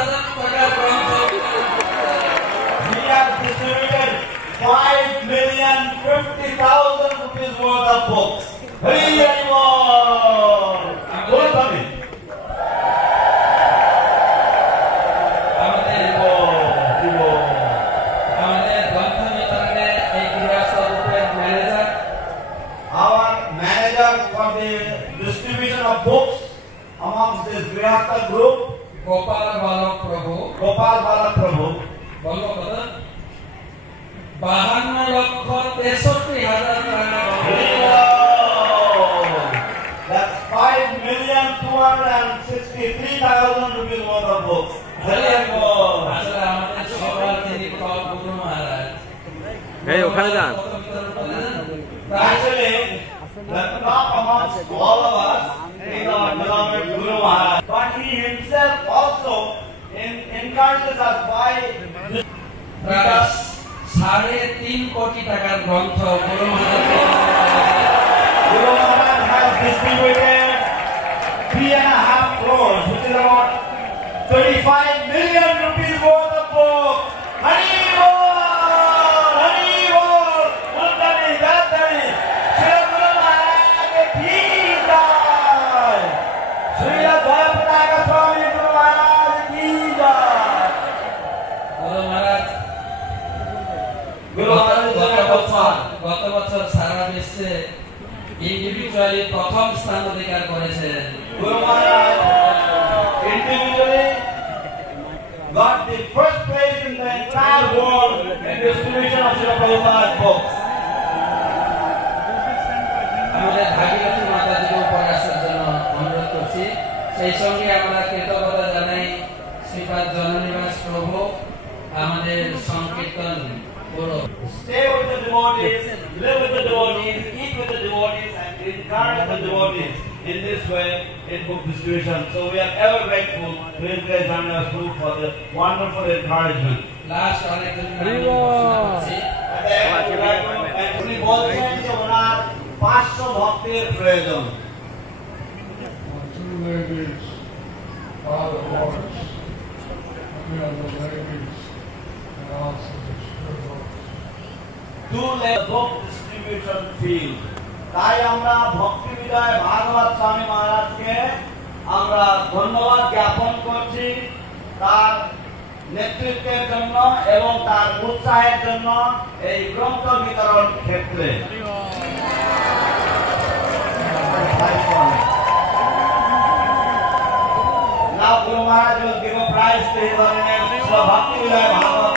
টাকার গ্রন্থ We have distributed 5,50,000 rupees worth of books. Hari Hari Bol. Bolami. আমাদের গ্রন্থ বিতরণে এই গৃহস্থ গ্রুপের manager Our manager for the distribution of books amongst this Grihastha group, Gopal বালক প্রভু Gopal Balak Prabhu, বলল কত 52,63,000 টাকা that's 5,263,000 rupees worth of books. Hari Hari Bol. আসলে আমাদের সবার যিনি টপ গুরু মহারাজ এই ওখানে যান Actually, the top amongst all of us is our beloved Guru Maharaj. But he himself also encourages us by this. প্রায় 3.5 কোটি টাকার গ্রন্থ গুরু মহারাজ Guru Maharaj has distributed 3.5 crores, which is about 35 million rupees worth of books. Hari Bol! Hari Bol! Multani, Jalatani, Shri Guru Maharaj ki jai! Shri Advaita Swami Guru Maharaj ki jai! Guru Maharaj Guru Maharaj গত বছর সারা বিশ্বে ইন্ডিভিজুয়ালি প্রথম স্থান অধিকার করেছেন Guru Maharaj individually got the first place in the entire world in distribution of Srila Prabhupada's books. আমাদের ভাগীরথী মাতাজিকে উপরে আসার জন্য অনুরোধ করছি সেই সঙ্গে আমরা কৃতজ্ঞতা জানাই শ্রীপাদ জননিবাস প্রভু আমাদের সংকীর্তন গুরু Stay with the devotees, live with the devotees, eat with the devotees, and encourage the devotees in this way in book distribution. So we are ever grateful to His Grace Jananas Group for the wonderful encouragement. Last অনেকজন উনি বলছেন যে ওনার 500 ভক্তের প্রয়োজন। Two ladies, father boys, the other ladies, and also the spiritual. Do let the book distribution field. তাই আমরা ভক্তি বিজয় ভাগবত স্বামী মহারাজকে আমরা ধন্যবাদ জ্ঞাপন করছি তার নেতৃত্বের জন্য এবং তার উৎসাহের জন্য এই গ্রন্থ বিতরণ ক্ষেত্রে। Now Guru Maharaj will give a prize to his Holiness Sri Bhakti Vinay Bhagavad